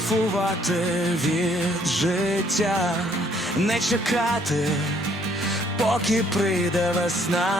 Кайфувати від життя, не чекати, поки прийде весна.